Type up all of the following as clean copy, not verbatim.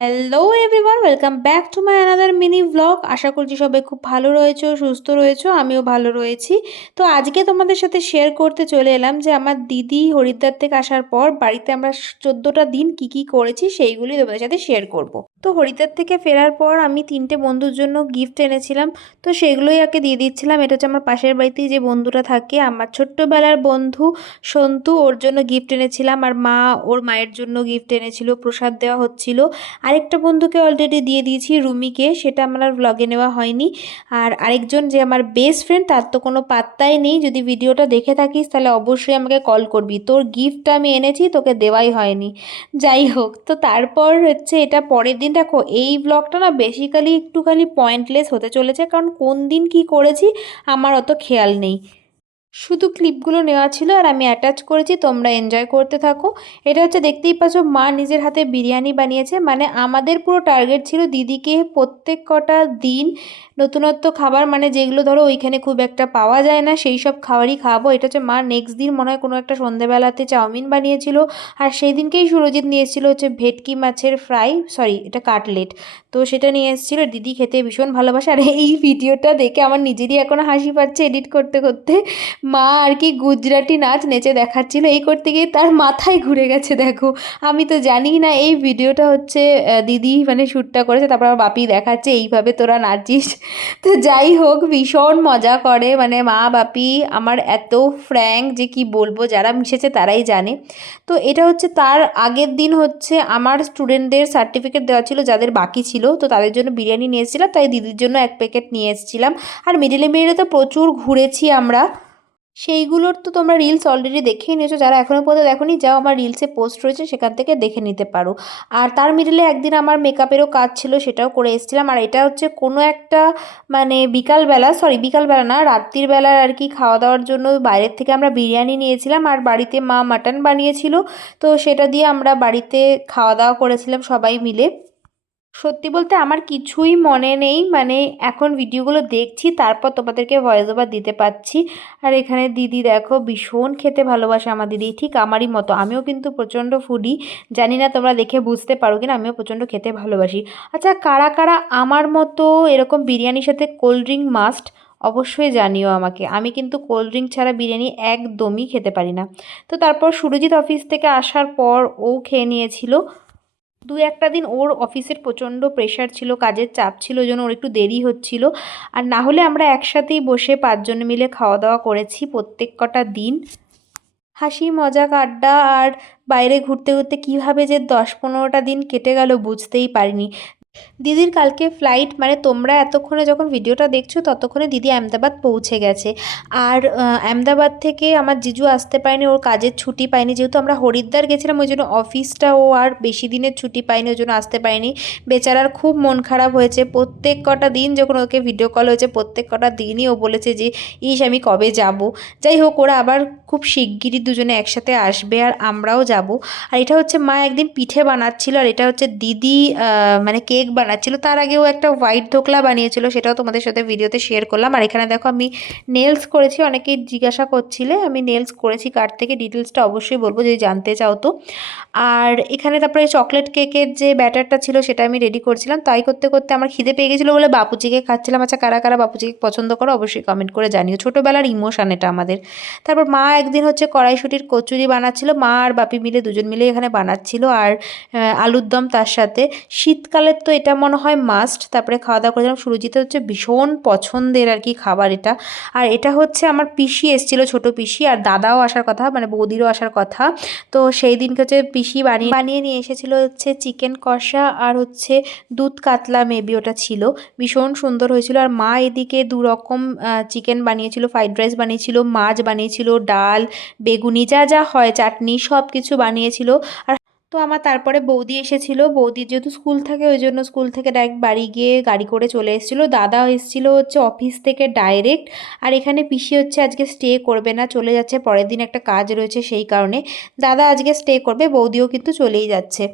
Hello everyone, welcome back to my another mini vlog. আশা করছি সবাই খুব ভালো রয়েছো, সুস্থ রয়েছো, আমিও ভালো রয়েছি। তো আজকে তোমাদের সাথে শেয়ার করতে চলে এলাম যে আমার দিদি হরিদ্বার থেকে আসার পর বাড়িতে আমরা 14টা দিন কি কি করেছি সেইগুলি তোমাদের সাথে শেয়ার করব। তো হরিদ্বার থেকে ফেরার পর আমি 3টে বন্ধুর জন্য গিফট এনেছিলাম, তো সেগুলোই আগে দিয়ে দিচ্ছিলাম। এটা হচ্ছে আমার পাশের বাড়িতেই যে বন্ধুরা থাকে, আমার ছোট্টবেলার বন্ধু সন্তু, ওর জন্য গিফট এনেছিলাম। আর মা ওর মায়ের জন্য গিফট এনেছিল, প্রসাদ দেওয়া হচ্ছিল। আরেকটা বন্ধুকে অলরেডি দিয়ে দিয়েছি, রুমিকে, সেটা আমার আর ব্লগে নেওয়া হয়নি। আর আরেকজন যে আমার বেস্ট ফ্রেন্ড, তার তো কোনো পাত্তাই নেই। যদি ভিডিওটা দেখে থাকিস তাহলে অবশ্যই আমাকে কল করবি, তোর গিফটটা আমি এনেছি, তোকে দেওয়াই হয়নি। যাই হোক, তো তারপর হচ্ছে এটা পরের দিন। দেখো এই ব্লগটা না বেসিক্যালি একটুখানি পয়েন্টলেস হতে চলেছে, কারণ কোন দিন কি করেছি আমার অত খেয়াল নেই। শুধু ক্লিপগুলো নেওয়া ছিল আর আমি অ্যাটাচ করেছি, তোমরা এনজয় করতে থাকো। এটা হচ্ছে দেখতেই পাচ্ছ, মা নিজের হাতে বিরিয়ানি বানিয়েছে। মানে আমাদের পুরো টার্গেট ছিল দিদিকে প্রত্যেক কটা দিন নতুনত্ব খাবার, মানে যেগুলো ধরো ওইখানে খুব একটা পাওয়া যায় না সেই সব খাবারই খাওয়াবো। এটা হচ্ছে মা নেক্সট দিন মনে হয় কোনো একটা সন্ধেবেলাতে চাউমিন বানিয়েছিল, আর সেই দিনকেই সুরজিৎ নিয়ে এসেছিলো হচ্ছে ভেটকি মাছের ফ্রাই, সরি এটা কাটলেট। তো সেটা নিয়ে এসেছিলো, দিদি খেতে ভীষণ ভালোবাসে। আর এই ভিডিওটা দেখে আমার নিজেরই এখনও হাসি পাচ্ছে এডিট করতে করতে। মা আর কি গুজরাটি নাচ নেচে দেখাচ্ছিল, এই করতে গিয়ে তার মাথায় ঘুরে গেছে। দেখো আমি তো জানি না এই ভিডিওটা হচ্ছে দিদি মানে শ্যুটটা করেছে, তারপর আমার বাপি দেখাচ্ছে এইভাবে তোরা নাচিস। তো যাই হোক, ভীষণ মজা করে, মানে মা বাপি আমার এত ফ্র্যাঙ্ক যে কি বলবো, যারা মিশেছে তারাই জানে। তো এটা হচ্ছে তার আগের দিন হচ্ছে আমার স্টুডেন্টদের সার্টিফিকেট দেওয়া ছিল, যাদের বাকি ছিল, তো তাদের জন্য বিরিয়ানি নিয়ে এসেছিলাম, তাই দিদির জন্য এক প্যাকেট নিয়ে এসেছিলাম। আর মিডিলে মিডিলে তো প্রচুর ঘুরেছি আমরা, সেইগুলোর তো তোমরা রিলস অলরেডি দেখেই নিয়েছো। যারা এখনও পর্যন্ত দেখোনি, যাও আমার রিলসে পোস্ট রয়েছে, সেখান থেকে দেখে নিতে পারো। আর তার মিডলে একদিন আমার মেকআপেরও কাজ ছিল, সেটাও করে এসেছিলাম। আর এটা হচ্ছে কোনো একটা মানে বিকালবেলা, সরি বিকালবেলা না, রাত্রির বেলার আর কি খাওয়া দাওয়ার জন্য বাইরের থেকে আমরা বিরিয়ানি নিয়েছিলাম, আর বাড়িতে মা মাটন বানিয়েছিল। তো সেটা দিয়ে আমরা বাড়িতে খাওয়া দাওয়া করেছিলাম সবাই মিলে। সত্যি বলতে আমার কিছুই মনে নেই, মানে এখন ভিডিওগুলো দেখছি তারপর তোমাদেরকে ভয়েস ওভার দিতে পারছি। আর এখানে দিদি দেখো ভীষণ খেতে ভালোবাসে আমার দিদি, ঠিক আমারই মতো। আমিও কিন্তু প্রচণ্ড ফুডি, জানি না তোমরা দেখে বুঝতে পারো কিনা, আমিও প্রচণ্ড খেতে ভালোবাসি। আচ্ছা, কারা কারা আমার মতো এরকম বিরিয়ানির সাথে কোল্ড ড্রিঙ্ক মাস্ট, অবশ্যই জানিও আমাকে। আমি কিন্তু কোল্ড ড্রিঙ্ক ছাড়া বিরিয়ানি একদমই খেতে পারি না। তো তারপর সুরজিৎ অফিস থেকে আসার পর ও খেয়ে নিয়েছিল। দু একটা দিন ওর অফিসের প্রচণ্ড প্রেশার ছিল, কাজের চাপ ছিল, ওই জন্য ওর একটু দেরি হচ্ছিল। আর না হলে আমরা একসাথেই বসে 5 জন মিলে খাওয়া দাওয়া করেছি প্রত্যেক কটা দিন। হাসি মজাক আড্ডা আর বাইরে ঘুরতে ঘুরতে কীভাবে যে 10-15টা দিন কেটে গেল বুঝতেই পারিনি। দিদির কালকে ফ্লাইট, মানে তোমরা এতক্ষণে যখন ভিডিওটা দেখছো ততক্ষণে দিদি আহমেদাবাদ পৌঁছে গেছে। আর আহমেদাবাদ থেকে আমার জিজু আসতে পারেনি, ওর কাজের ছুটি পায়নি, যেহেতু আমরা হরিদ্বার গেছিলাম ওই জন্য অফিসটা ও আর বেশি দিনের ছুটি পায়নি, ওই জন্য আসতে পারেনি। বেচারার খুব মন খারাপ হয়েছে। প্রত্যেক কটা দিন যখন ওকে ভিডিও কল হয়েছে, প্রত্যেক কটা দিনই ও বলেছে যে ইস আমি কবে যাব। যাই হোক, ওরা আবার খুব শিগগিরই দুজনে একসাথে আসবে আর আমরাও যাব। আর এটা হচ্ছে মা একদিন পিঠে বানাচ্ছিল, আর এটা হচ্ছে দিদি মানে কেক বানাচ্ছিল। তার আগেও একটা হোয়াইট ধোকলা বানিয়েছিল, সেটাও তোমাদের সাথে ভিডিওতে শেয়ার করলাম। আর এখানে দেখো আমি নেলস করেছি, অনেকেই জিজ্ঞাসা করছিলে আমি নেলস করেছি কার থেকে, ডিটেলসটা অবশ্যই বলবো যদি জানতে চাও তো। আর এখানে তারপরে চকলেট কেকের যে ব্যাটারটা ছিল সেটা আমি রেডি করছিলাম। তাই করতে করতে আমার খিদে পেয়ে গেছিলো বলে বাপুচি কেক খাচ্ছিলাম। আচ্ছা, কারা কারা বাপুচি কেক পছন্দ করো অবশ্যই কমেন্ট করে জানিও, ছোটোবেলার ইমোশন এটা আমাদের। তারপর মা একদিন হচ্ছে কড়াইশুঁটির কচুরি বানাচ্ছিল, মা আর বাপি মিলে দুজন মিলে এখানে বানাচ্ছিল। আর আলুর দম তার সাথে। শীতকালের তো এটা মনে হয় মাস্ট। তারপরে খাওয়া দাওয়া করেছিলাম, সুরজিতে হচ্ছে ভীষণ পছন্দের আর কি খাবার এটা। আর এটা হচ্ছে আমার পিসি এসেছিলো, ছোটো পিসি, আর দাদাও আসার কথা, মানে বৌদিরও আসার কথা। তো সেই দিনকে হচ্ছে পিসি বানিয়ে বানিয়ে নিয়ে এসেছিলো হচ্ছে চিকেন কষা আর হচ্ছে দুধ কাতলা, মেবি ওটা ছিল। ভীষণ সুন্দর হয়েছিল। আর মা এদিকে 2 রকম চিকেন বানিয়েছিল, ফ্রাইড রাইস বানিয়েছিল, মাছ বানিয়েছিল, ডাল, বেগুনি, যা যা হয় চাটনি, সব কিছু বানিয়েছিল। আর তো আমার তারপরে বৌদি এসেছিলো, বৌদির যেহেতু স্কুল থাকে ওই জন্য স্কুল থেকে ডাইরেক্ট বাড়ি গিয়ে গাড়ি করে চলে এসেছিলো। দাদা এসেছিলো হচ্ছে অফিস থেকে ডাইরেক্ট। আর এখানে পিসি হচ্ছে আজকে স্টে করবে না, চলে যাচ্ছে, পরের দিন একটা কাজ রয়েছে সেই কারণে। দাদা আজকে স্টে করবে, বৌদিও কিন্তু চলেই যাচ্ছে।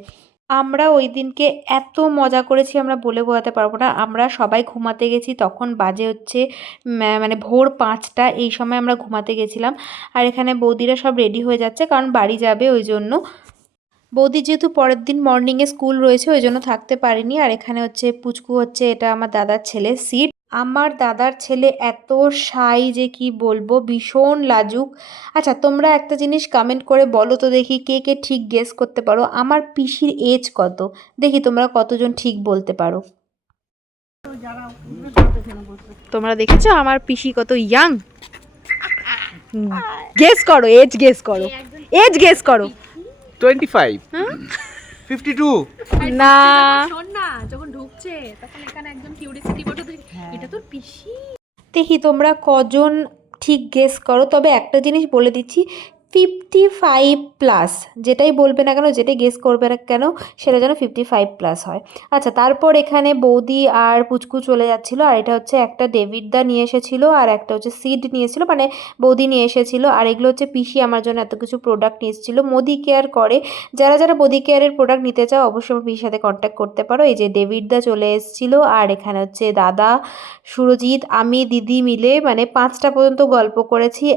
আমরা ওই দিনকে এত মজা করেছি আমরা বলে বোঝাতে পারবো না। আমরা সবাই ঘুমাতে গেছি, তখন বাজে হচ্ছে মানে ভোর 5টা, এই সময় আমরা ঘুমাতে গেছিলাম। আর এখানে বৌদিরা সব রেডি হয়ে যাচ্ছে কারণ বাড়ি যাবে ওই জন্য। বৌদি যেহেতু পরের দিন মর্নিংয়ে স্কুল রয়েছে ওই জন্য থাকতে পারিনি। আর এখানে হচ্ছে পুচকু, হচ্ছে এটা আমার দাদার ছেলে সিড। আমার দাদার ছেলে এত শাই যে কি বলবো, ভীষণ লাজুক। আচ্ছা, তোমরা একটা জিনিস কমেন্ট করে বলো তো দেখি, কে কে ঠিক গেস করতে পারো আমার পিসির এজ কত? দেখি তোমরা কতজন ঠিক বলতে পারো। তোমরা দেখেছো আমার পিসি কত ইয়াং? গেস করো, এজ গেস করো, এজ গেস করো। 25 52 না, শোন না, যখন ঢুকছে তখন এখানে একজন কিউরিসিটি বলতো এটা তোর পিসি। দেখি তোমরা কজন ঠিক গেস করো। তবে একটা জিনিস বলে দিচ্ছি, 55+, যেটাই বলবে না কেন, যেটাই গেস করবে না কেন, সেটা যেন 55+ হয়। আচ্ছা, তারপর এখানে বৌদি আর পুচকু চলে যাচ্ছিলো। আর এটা হচ্ছে একটা ডেভিডদা নিয়ে এসেছিলো, আর একটা হচ্ছে সিড নিয়ে এসেছিলো, মানে বৌদি নিয়ে এসেছিলো। আর এগুলো হচ্ছে পিসি আমার জন্য এত কিছু প্রোডাক্ট নিয়ে এসেছিলো। মোদি কেয়ার করে, যারা যারা মোদি কেয়ারের প্রোডাক্ট নিতে চাও অবশ্যই আমার পিসির সাথে কন্ট্যাক্ট করতে পারো। এই যে ডেভিডদা চলে এসেছিলো, আর এখানে হচ্ছে দাদা, সুরজিৎ, আমি, দিদি মিলে মানে 5টা পর্যন্ত গল্প করেছি।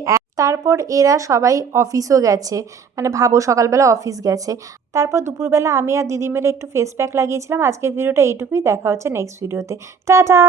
তারপর এরা সবাই অফিসও গেছে, মানে ভাবো সকালবেলা অফিস গেছে। তারপর দুপুরবেলা আমি আর দিদি মিলে একটু ফেস প্যাক লাগিয়েছিলাম। আজকের ভিডিওটা এইটুকুই, দেখা হচ্ছে নেক্সট ভিডিওতে। টাটা।